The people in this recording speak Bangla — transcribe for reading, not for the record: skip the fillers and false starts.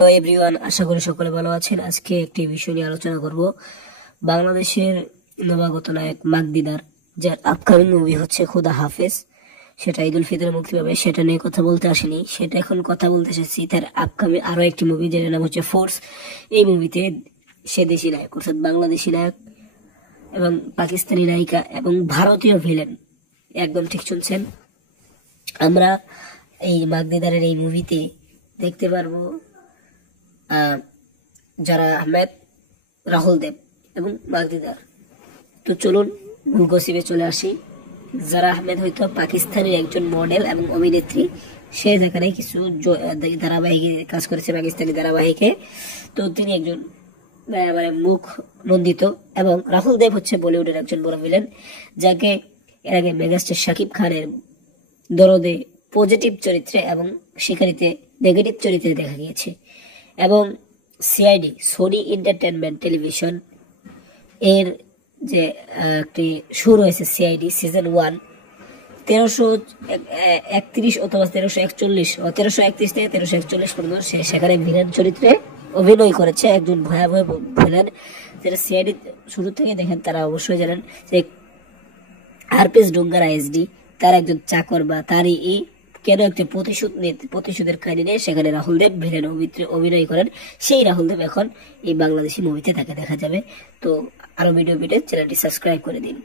তো এভরিওয়ান, আশা করি সকলে ভালো আছেন। আজকে একটি বিষয় নিয়ে আলোচনা করব। বাংলাদেশের নবাগত নায়ক মাক দিদার, যার আপকামিং মুভি হচ্ছে খুদা হাফেজ, সেটা ঈদ উল ফিতরে মুক্তি পাবে, সেটা নিয়ে কথা বলতে আসেনি, সেটা এখন কথা বলতে এসেছি। তার আপকামিং আরো একটি মুভি, যেটার নাম হচ্ছে ফোর্স। এই মুভিতে সে দেশি নায়ক, অর্থাৎ বাংলাদেশি নায়ক এবং পাকিস্তানি নায়িকা এবং ভারতীয় ভিলেন, একদম ঠিক শুনছেন। আমরা এই মাক দিদারের এই মুভিতে দেখতে পারবো যারা আহমেদ, রাহুল দেব এবং মাক দিদার। তো চলুন মূল গসিপে চলে আসি। যারা আহমেদ হয়তো পাকিস্তানের একজন মডেল এবং অভিনেত্রী। সে যেখানে কিছু ধারাবাহিকে কাজ করেছে, পাকিস্তানি ধারাবাহিকে। তো তিনি একজন মানে মুখ নন্দিত। এবং রাহুল দেব হচ্ছে বলিউডের একজন বড় ভিলেন, যাকে এর আগে মেগাস্টার শাকিব খানের দরদে পজিটিভ চরিত্রে এবং শিকারিতে নেগেটিভ চরিত্রে দেখা গিয়েছে। এবং সিআইডি, সোনি এন্টারটেনমেন্ট টেলিভিশন এর যে একটি শো রয়েছে, সিআইডি সিজন 1, 1331 অথবা 1341 ও 1331 থেকে 1341 পর্যন্ত সে সেখানে ভিলেন চরিত্রে অভিনয় করেছে, একজন ভয়াবহ ভিলেন। যেটা সিআইডি শুরু থেকে দেখেন তারা অবশ্যই জানেন যে আরপিএস ডুঙ্গার আইএসডি তার একজন চাকর বা তারই কেন একটা প্রতিশোধের কাহিনী নিয়ে সেখানে রাহুল দেব ভিলেন অভিনয় করেন। সেই রাহুল দেব এখন এই বাংলাদেশি মুভিতে তাকে দেখা যাবে। তো আরো ভিডিও পেতে চ্যানেলটি সাবস্ক্রাইব করে দিন।